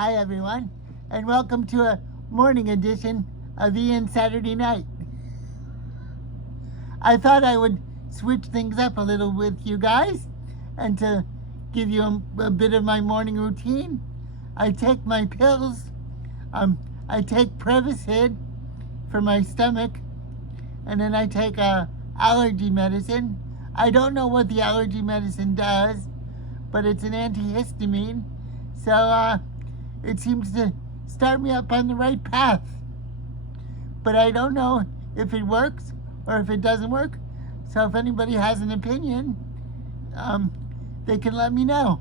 Hi everyone, and welcome to a morning edition of Ian Saturday Night. I thought I would switch things up a little with you guys, and to give you a bit of my morning routine. I take my pills. I take Prevacid for my stomach, and then I take allergy medicine. I don't know what the allergy medicine does, but it's an antihistamine, so it seems to start me up on the right path. But I don't know if it works or if it doesn't work. So if anybody has an opinion, they can let me know.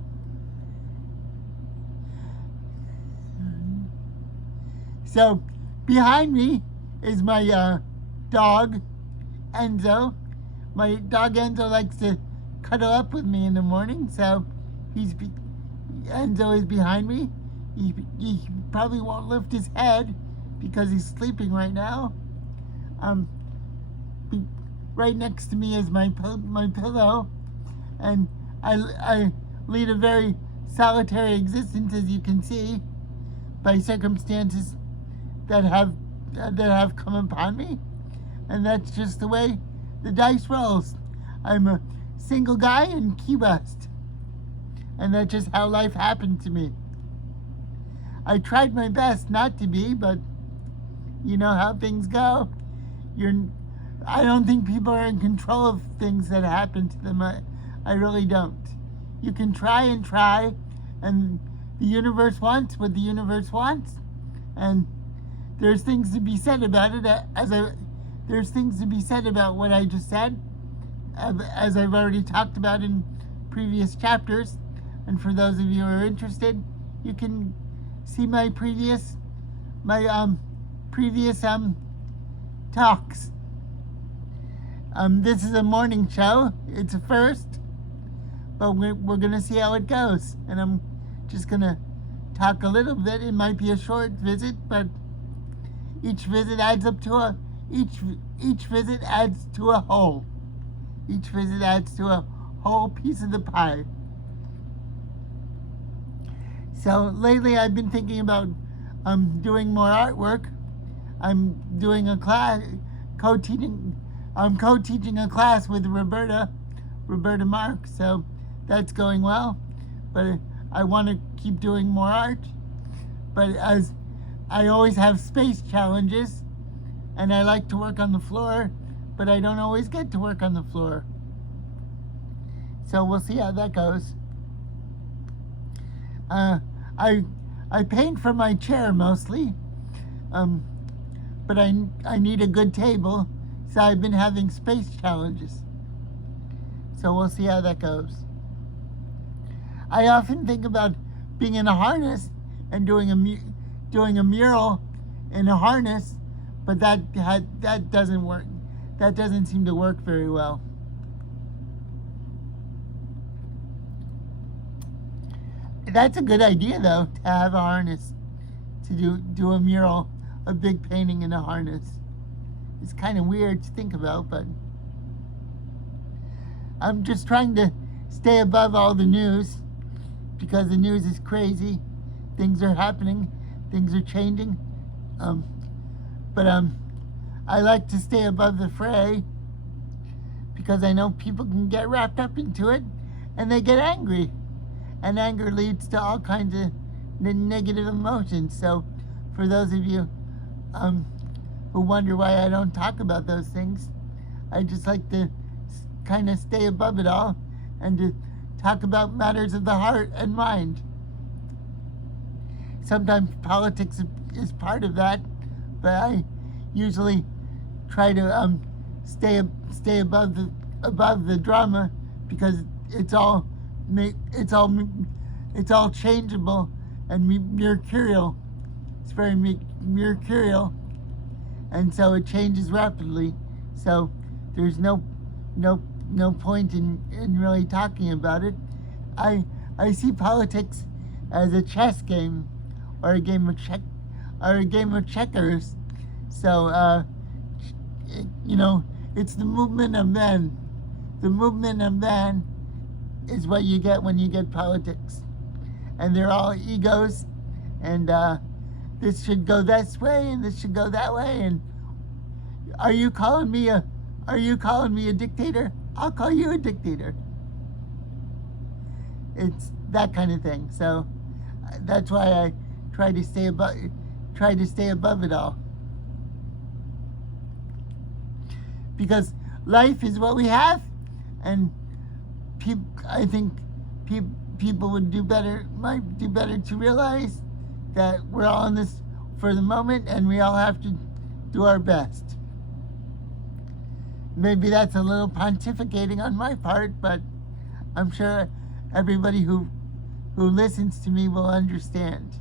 So behind me is my dog, Enzo. My dog Enzo likes to cuddle up with me in the morning, so Enzo is behind me. He probably won't lift his head because he's sleeping right now. Right next to me is my pillow, and I lead a very solitary existence, as you can see, by circumstances that have come upon me, and that's just the way the dice rolls. I'm a single guy in Key West, and that's just how life happened to me. I tried my best not to be, but you know how things go. I don't think people are in control of things that happen to them. I really don't. You can try, and the universe wants what the universe wants, and there's things to be said about it. There's things to be said about what I just said, as I've already talked about in previous chapters. And for those of you who are interested, you can see my previous talks. This is a morning show. It's a first, but we're gonna see how it goes. And I'm just gonna talk a little bit. It might be a short visit, but each visit adds up to each visit adds to a whole. Each visit adds to a whole piece of the pie. So lately I've been thinking about doing more artwork. I'm doing a class, I'm co-teaching a class with Roberta Mark, so that's going well. But I want to keep doing more art. But as I always have space challenges, and I like to work on the floor, but I don't always get to work on the floor. So we'll see how that goes. I paint from my chair mostly, but I need a good table, so I've been having space challenges. So we'll see how that goes. I often think about being in a harness and doing a mural in a harness, but that doesn't work. That doesn't seem to work very well. That's a good idea, though, to have a harness, to do a mural, a big painting in a harness. It's kind of weird to think about, but I'm just trying to stay above all the news, because the news is crazy. Things are happening, things are changing, but I like to stay above the fray, because I know people can get wrapped up into it, and they get angry. And anger leads to all kinds of negative emotions. So for those of you who wonder why I don't talk about those things, I just like to kind of stay above it all and to talk about matters of the heart and mind. Sometimes politics is part of that, but I usually try to stay above the drama, because it's all changeable and mercurial. It's very mercurial, and so it changes rapidly. So there's no point in really talking about it. I see politics as a chess game, or a game of checkers. So it's the movement of men. The movement of men is what you get when you get politics. And they're all egos, and this should go this way, and this should go that way. And are you calling me a dictator? I'll call you a dictator. It's that kind of thing. So that's why I try to stay above it all. Because life is what we have, and I think people might do better to realize that we're all in this for the moment, and we all have to do our best. Maybe that's a little pontificating on my part, but I'm sure everybody who listens to me will understand.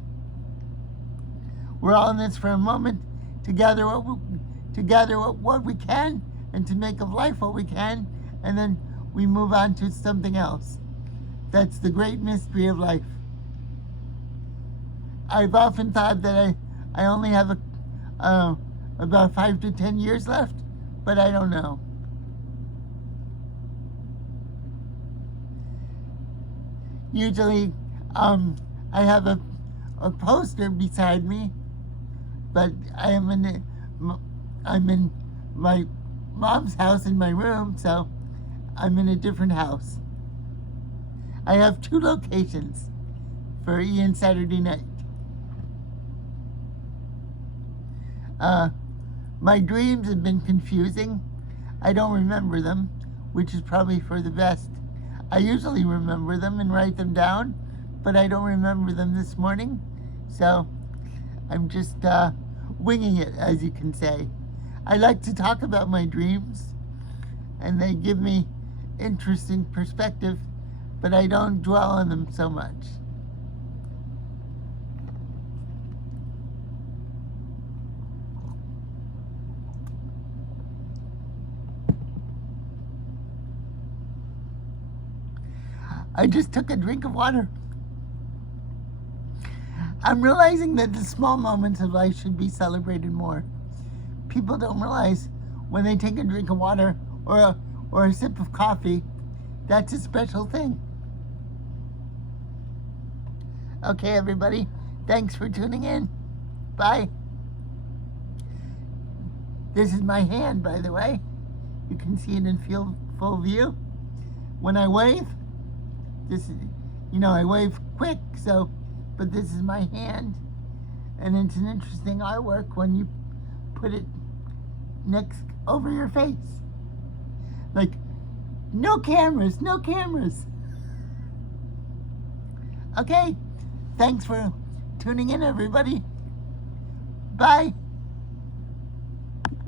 We're all in this for a moment to gather what we can, and to make of life what we can, and then we move on to something else. That's the great mystery of life. I've often thought that I only have about 5 to 10 years left, but I don't know. Usually, I have a poster beside me, but I'm in my mom's house in my room, so I'm in a different house. I have 2 locations for Ian Saturday Night. My dreams have been confusing. I don't remember them, which is probably for the best. I usually remember them and write them down, but I don't remember them this morning, so I'm just winging it, as you can say. I like to talk about my dreams, and they give me interesting perspective, but I don't dwell on them so much. I just took a drink of water. I'm realizing that the small moments of life should be celebrated more. People don't realize when they take a drink of water or a sip of coffee, that's a special thing. Okay, everybody, thanks for tuning in. Bye. This is my hand, by the way. You can see it in full view. When I wave, I wave quick, but this is my hand, and it's an interesting artwork when you put it next over your face. Like, no cameras. Okay, thanks for tuning in, everybody. Bye.